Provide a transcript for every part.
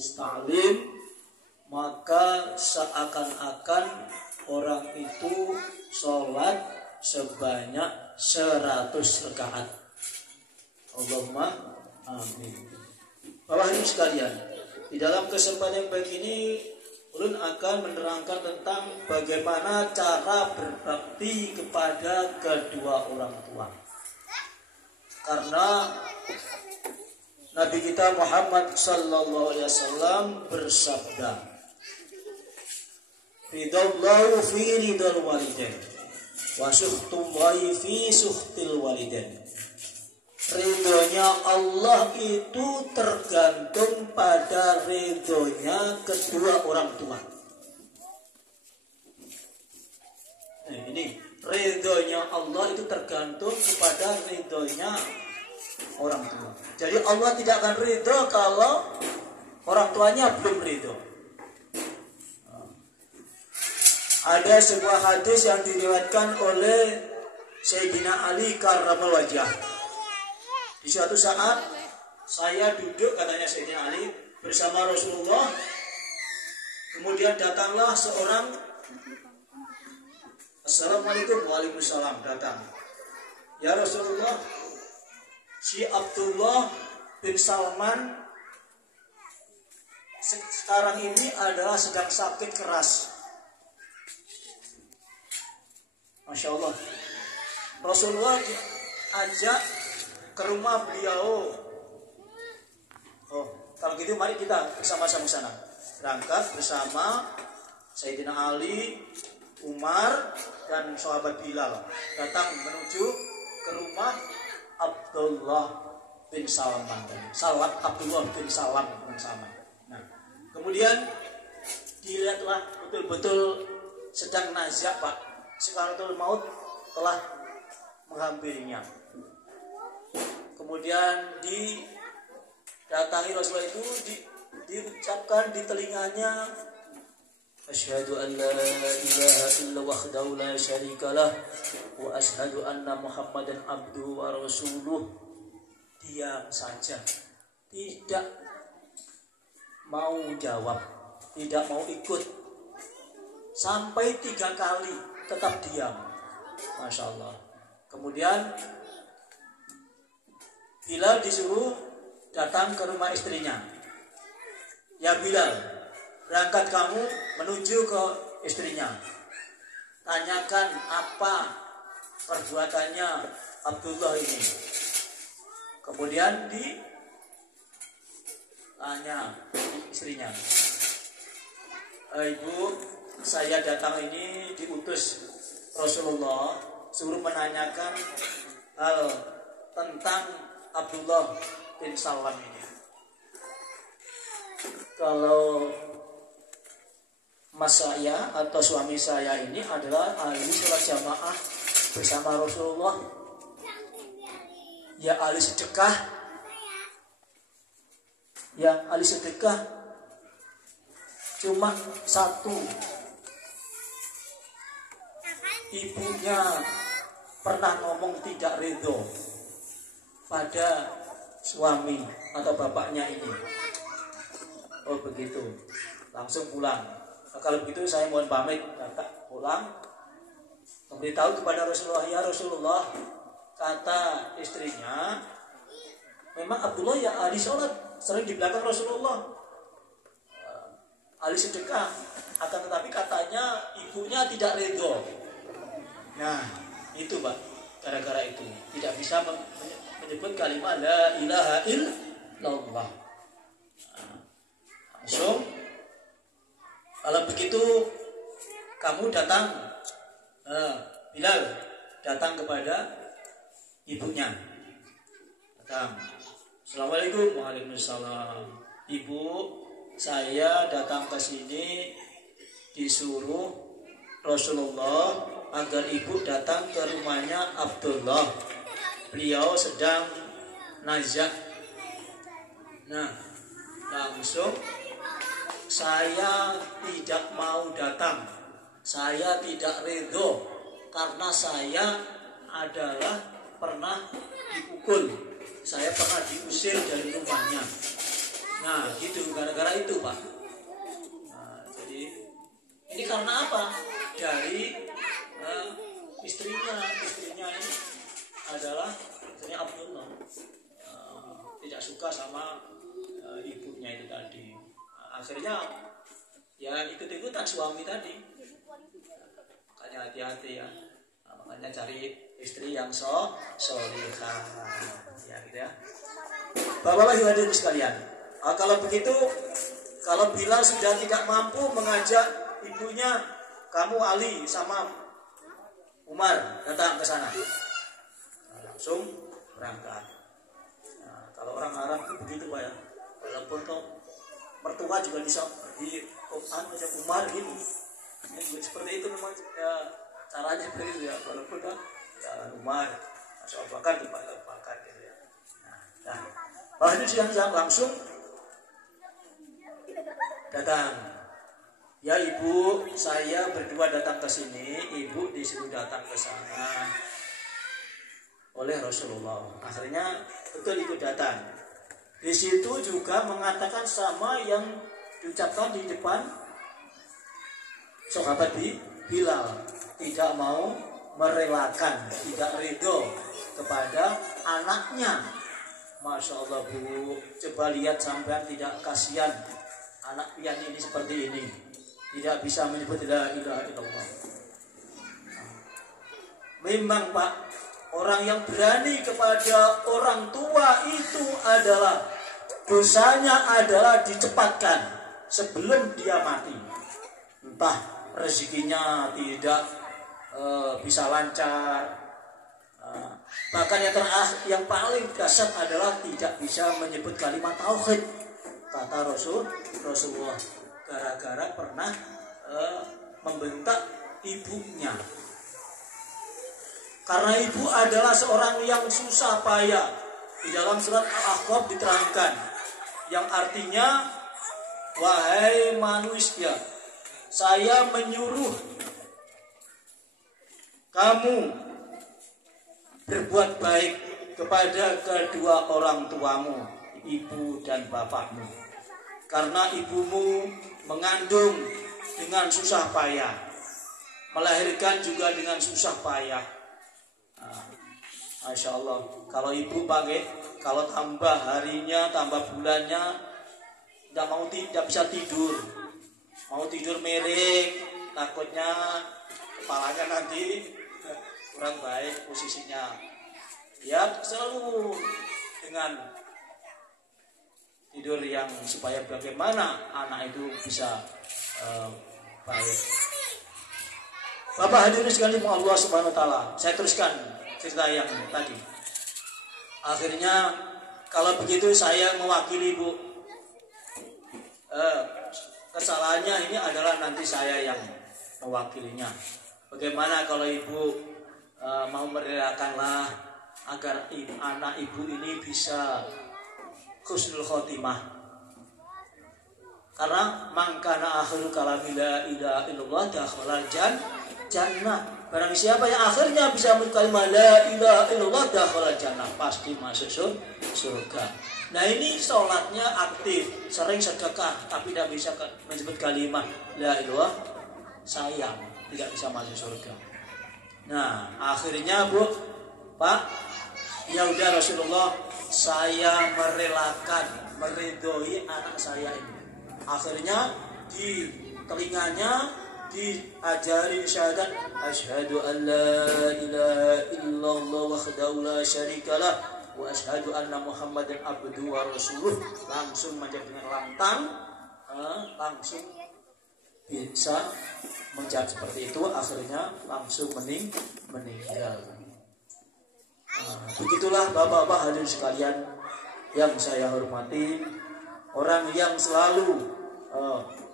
istaklim, maka seakan-akan orang itu sholat sebanyak 100 rakaat. Allahumma amin. Bapak Ibu sekalian, di dalam kesempatan yang baik ini ulun akan menerangkan tentang bagaimana cara berbakti kepada kedua orang tua. Karena Nabi kita Muhammad sallallahu alaihi wasallam bersabda, "Ridallahu fi ridal walidain wa sukhtullahi fi sukhtil walidain." Ridhonya Allah itu tergantung pada ridhonya kedua orang tua. Ini ridhonya Allah itu tergantung kepada ridhonya orang tua. Jadi Allah tidak akan ridho kalau orang tuanya belum ridho. Ada sebuah hadis yang diriwayatkan oleh Sayyidina Ali karramallahu wajhah. Di suatu saat saya duduk, katanya Sayyidina Ali, bersama Rasulullah. Kemudian datanglah seorang, Assalamualaikum, waalaikumsalam, datang. Ya Rasulullah, si Abdullah bin Salman sekarang ini adalah sedang sakit keras. Masya Allah. Rasulullah ajak ke rumah beliau. Oh, kalau gitu mari kita bersama-sama sana. Berangkat bersama Sayyidina Ali, Umar, dan sahabat Bilal. Datang menuju ke rumah Abdullah bin Salman. Abdullah bin Salam bersama. Nah, kemudian dilihatlah betul-betul sedang nazak, Pak. Sakaratul maut telah menghampirinya. Kemudian didatangi Rasulullah itu, diucapkan di telinganya, asyhadu an la ilaha illa wahdahu la syarikalah wa asyhadu anna Muhammadan abduhu wa rasuluh. Diam saja, tidak mau jawab, tidak mau ikut, sampai 3 kali tetap diam. Masya Allah. Kemudian Bilal disuruh datang ke rumah istrinya. Ya Bilal, berangkat kamu menuju ke istrinya. Tanyakan apa perbuatannya Abdullah ini. Kemudian ditanya istrinya, Ibu, saya datang ini diutus Rasulullah suruh menanyakan hal tentang Abdullah bin Salam ini. Kalau mas saya atau suami saya ini adalah ahli sholat jamaah bersama Rasulullah, ya ahli sedekah, cuma satu, ibunya pernah ngomong tidak ridho pada suami atau bapaknya ini. Oh begitu, langsung pulang. Nah, kalau begitu saya mohon pamit, kakak pulang. Memberitahu kepada Rasulullah, ya Rasulullah, kata istrinya, memang Abdullah ya ahli sholat, sering di belakang Rasulullah, ahli sedekah, akan tetapi katanya ibunya tidak ridho. Nah itu Pak, gara-gara itu tidak bisa menyebut kalimat la ilaha illallah. Langsung, kalau begitu kamu datang, Bilal datang kepada ibunya. Datang, Assalamualaikum, waalaikumsalam. Ibu, saya datang ke sini disuruh Rasulullah agar ibu datang ke rumahnya Abdullah. Beliau sedang nazak. Nah, langsung saya tidak mau datang. Saya tidak ridho karena saya adalah pernah dipukul. Saya pernah diusir dari rumahnya. Nah gitu, gara-gara itu Pak. Nah, jadi ini karena apa? Dari istrinya ini adalah istrinya Abdullah, tidak suka sama ibunya itu tadi. Akhirnya ya ikut-ikutan suami tadi. Makanya hati-hati ya. Makanya cari istri yang solihah ya gitu ya. Bapak-bapak yang hadir sekalian, kalau begitu, kalau Bilal sudah tidak mampu mengajak ibunya, kamu Ali sama Umar datang ke sana, langsung berangkat. Nah, kalau orang Arab itu begitu Pak ya, walaupun kau mertua juga bisa di ajak Umar gini, ya, seperti itu memang ya, caranya begitu ya, walaupun kan ya, Umar masuk Bakar dipanggil Bakar gitu ya. Nah, kalau itu siang-siang langsung datang. Ya ibu, saya berdua datang ke sini, ibu disuruh datang ke sana oleh Rasulullah. Akhirnya betul ikut datang. Di situ juga mengatakan sama yang diucapkan di depan sahabat Bilal, tidak mau merelakan, tidak ridho kepada anaknya. Masya Allah Bu, coba lihat sampean, tidak kasihan anak pian ini seperti ini, tidak bisa menyebut la ilaha illallah. Memang Pak, orang yang berani kepada orang tua itu adalah dosanya adalah dicepatkan sebelum dia mati. Entah rezekinya tidak bisa lancar, bahkan yang paling dasar adalah tidak bisa menyebut kalimat tauhid. Kata Rasulullah, gara-gara pernah membentak ibunya. Karena ibu adalah seorang yang susah payah. Di dalam surat Al-Ahqaf diterangkan, yang artinya, wahai manusia, saya menyuruh kamu berbuat baik kepada kedua orang tuamu, ibu dan bapakmu, karena ibumu mengandung dengan susah payah, melahirkan juga dengan susah payah. Masya Allah, kalau ibu pakai, kalau tambah harinya, tambah bulannya, tidak bisa tidur, mau tidur miring, takutnya kepalanya nanti kurang baik posisinya. Ya selalu dengan tidur yang supaya bagaimana anak itu bisa baik. Bapak hadirin sekalian Allah Subhanahu wa taala, saya teruskan cerita yang tadi. Akhirnya kalau begitu saya mewakili Bu. Kesalahannya ini adalah nanti saya yang mewakilinya. Bagaimana kalau ibu mau merelakanlah agar anak ibu ini bisa husnul khotimah. Karena mangkana akhirul kalami la ilaha illallah dakhala jannah. Barang siapa yang akhirnya bisa berkalimat la ilaha illallah dakhala jannah, pasti masuk surga. Nah ini sholatnya aktif, sering sedekah, tapi tidak bisa menyebut kalimat la ilaha, sayang, tidak bisa masuk surga. Nah akhirnya Bu, Pak, ya udah Rasulullah, saya merelakan, meridhoi anak saya ini. Akhirnya di telinganya diajari syahadat asyhadu an la ilaha illallah wahdahu la syarikalah wa asyhadu anna muhammadan abduhu wa rasuluh. Langsung menjawab dengan lantang, langsung bisa menjawab seperti itu. Akhirnya langsung meninggal. Begitulah bapak-bapak hadirin sekalian yang saya hormati, orang yang selalu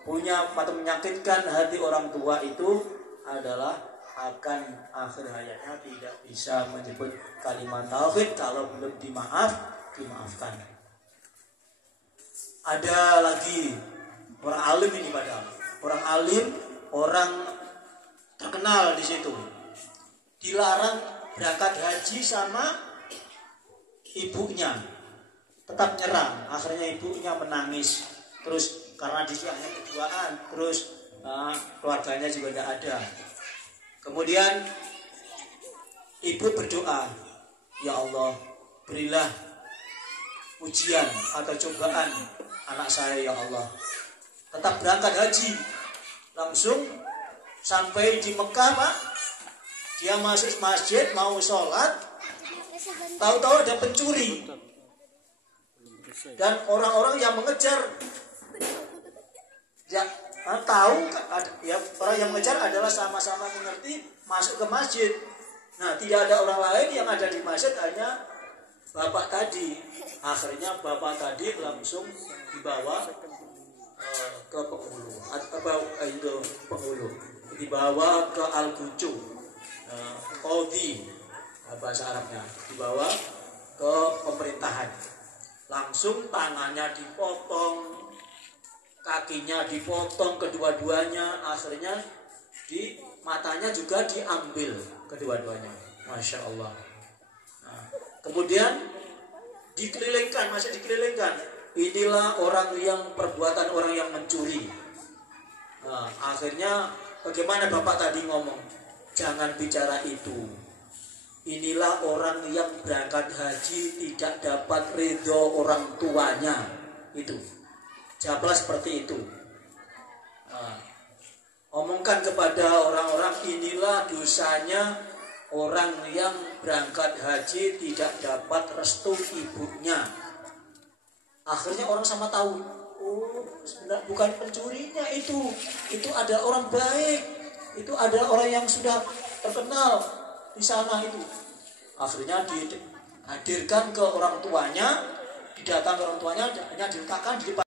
punya atau menyakitkan hati orang tua itu adalah akan akhir hayatnya tidak bisa menyebut kalimat tauhid kalau belum dimaafkan. Ada lagi orang alim ini, padahal orang alim, orang terkenal di situ, dilarang berangkat haji sama ibunya. tetap nyerah. Akhirnya ibunya menangis. Terus karena disiapnya berduaan, terus keluarganya juga tidak ada. Kemudian ibu berdoa, ya Allah, berilah ujian atau cobaan anak saya ya Allah. Tetap berangkat haji, langsung sampai di Mekah, Pak. Dia masuk masjid mau sholat, tahu-tahu ada pencuri dan orang-orang yang mengejar. Ya, tahu ya, orang yang mengejar adalah sama-sama mengerti masuk ke masjid. Nah, tidak ada orang lain yang ada di masjid, hanya bapak tadi. Akhirnya bapak tadi langsung dibawa ke penghulu, itu penghulu, dibawa ke Al-Gucu, Qadhi bahasa Arabnya, dibawa ke pemerintahan. Langsung tangannya dipotong, kakinya dipotong kedua-duanya, akhirnya di matanya juga diambil kedua-duanya. Masya Allah. Nah, kemudian dikelilingkan, masih dikelilingkan. Inilah orang yang perbuatan orang yang mencuri. Nah, akhirnya bagaimana bapak tadi ngomong? Jangan bicara itu. Inilah orang yang berangkat haji tidak dapat ridho orang tuanya. Itu. Jawablah seperti itu. Nah, omongkan kepada orang-orang, inilah dosanya orang yang berangkat haji tidak dapat restu ibunya. Akhirnya orang sama tahu, oh sebenarnya bukan pencurinya itu ada orang baik, itu ada orang yang sudah terkenal di sana itu. Akhirnya dihadirkan ke orang tuanya, didatang ke orang tuanya, hanya diletakkan di depan.